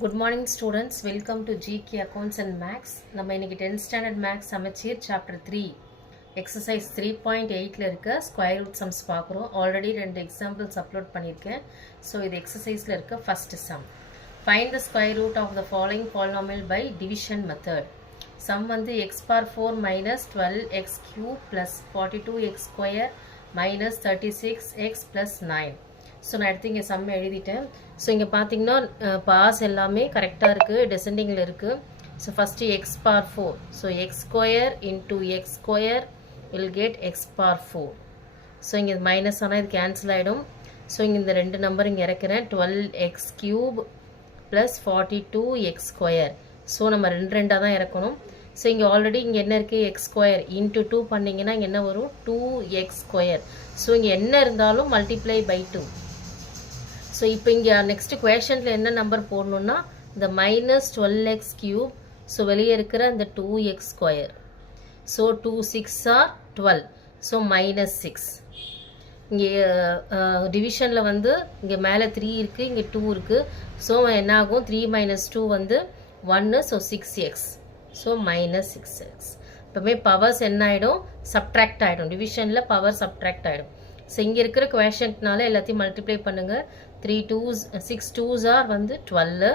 Good morning students, welcome to GK Accounts and Max. நம்ம இன்னைக்கு 10th standard Max சமச்சீர் chapter 3 exercise 3.8ல இருக்க square root sums பார்க்குறோம். Already 2 examples upload பண்ணியிருக்கேன். So இது exerciseல இருக்க first sum. Find the square root of the following polynomial by division method. Sum வந்து x power 4 minus 12x cube plus 42x square minus 36x plus 9. So நான் எடுத்து இங்கே some எழுதிட்டேன். So இங்கே பார்த்தீங்கன்னா பாஸ் எல்லாமே கரெக்டாக இருக்குது, டெசெண்டிங்கில் இருக்குது. So first x bar 4. So x square into x square will get x bar 4. So இங்கே மைனஸ் ஆனால் இது கேன்சல் ஆகிடும். ஸோ இங்கே இந்த ரெண்டு நம்பர் இங்கே இறக்குறேன். 12x cube plus 42x square. So நம்ம ரெண்டாக தான் இறக்கணும். ஸோ இங்கே ஆல்ரெடி இங்கே என்ன இருக்குது, எக்ஸ் ஸ்கொயர் இன்ட்டு 2 பண்ணிங்கன்னா இங்கே என்ன வரும், 2x ஸ்கொயர். ஸோ இங்கே என்ன இருந்தாலும் மல்டிப்ளை பை 2. ஸோ இப்போ இங்கே நெக்ஸ்ட் குவேஷனில் என்ன நம்பர் போடணுன்னா இந்த மைனஸ் 12x கியூப். ஸோ வெளியே இருக்கிற இந்த 2x square. So 2 6 are 12. So minus 6. இங்கே டிவிஷனில் வந்து இங்கே மேலே 3 இருக்குது, இங்கே 2 இருக்குது. ஸோ என்ன ஆகும், 3 மைனஸ் 2 வந்து 1. So 6x. So minus 6x. இப்போமே பவர்ஸ் என்ன ஆகிடும், சப்ட்ராக்ட் ஆகிடும். டிவிஷனில் பவர் சப்ட்ராக்ட் ஆகிடும். ஸோ இங்கே இருக்கிற குவேஷன்னால எல்லாத்தையும் மல்டிப்ளை பண்ணுங்கள். 3 2s 6 2s ஆர் வந்து 12.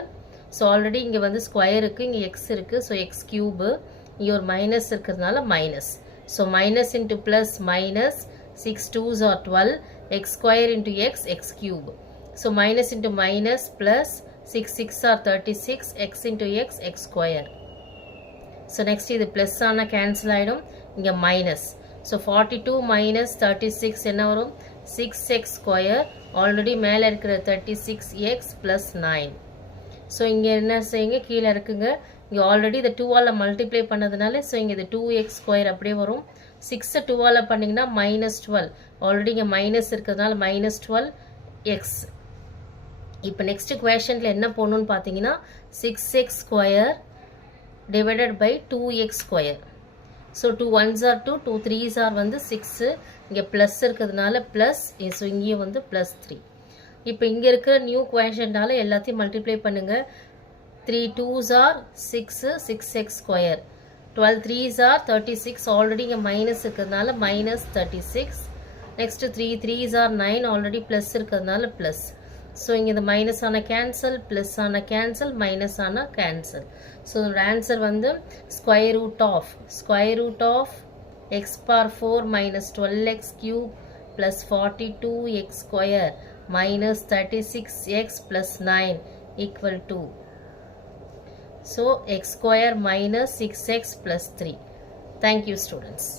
ஸோ ஆல்ரெடி இங்கே வந்து ஸ்கொயர் இருக்குது, இங்கே எக்ஸ் இருக்குது. ஸோ எக்ஸ் கியூபு, இங்கே ஒரு மைனஸ் இருக்கிறதுனால minus. So minus into plus minus 6 2s are 12. X square into x x cube. So minus into minus plus 6 6 are 36. X into x x square. So next இது plus ஆனால் cancel ஆகிடும், இங்கே minus. So 42 minus 36 என்ன வரும், 6x square. Already மேலே இருக்கிற 36x plus 9. So இங்கே என்ன செய்யுங்க, கீழே இருக்குங்க. இங்கே ஆல்ரெடி இந்த 2ஆல் மல்டிப்ளை பண்ணதுனால ஸோ இங்கே இது 2x ஸ்கொயர் அப்படியே வரும். 6 2ஆல் பண்ணிங்கன்னா மைனஸ் 12. ஆல்ரெடி இங்கே மைனஸ் இருக்கிறதுனால மைனஸ் 12x. இப்போ நெக்ஸ்ட் குவேஷனில் என்ன போடணும்னு பார்த்தீங்கன்னா 6x square divided by 2x square. So 2 1s are 2, 2 3s are வந்து 6. இங்கே ப்ளஸ் இருக்கிறதுனால ப்ளஸ். ஸோ இங்கேயும் வந்து ப்ளஸ் 3. இப்போ இங்கே இருக்கிற நியூ குவேஷன்னால எல்லாத்தையும் மல்டிப்ளை பண்ணுங்கள். 3 2s are 6, 6x square. 12 3s are 36. Already இங்கே மைனஸ் இருக்கிறதுனால minus 36. Next 3 3s are 9. Already plus இருக்கிறதுனால ப்ளஸ். ஸோ இங்கே இந்த மைனஸ் ஆன கேன்சல், ப்ளஸ் ஆன கேன்சல், மைனஸ் ஆன கேன்சல். ஸோ ஆன்சர் வந்து square root of x bar 4 minus 12x cube plus 42x square minus 36x plus 9 equal to. So x square minus 6x plus 3. Thank you students.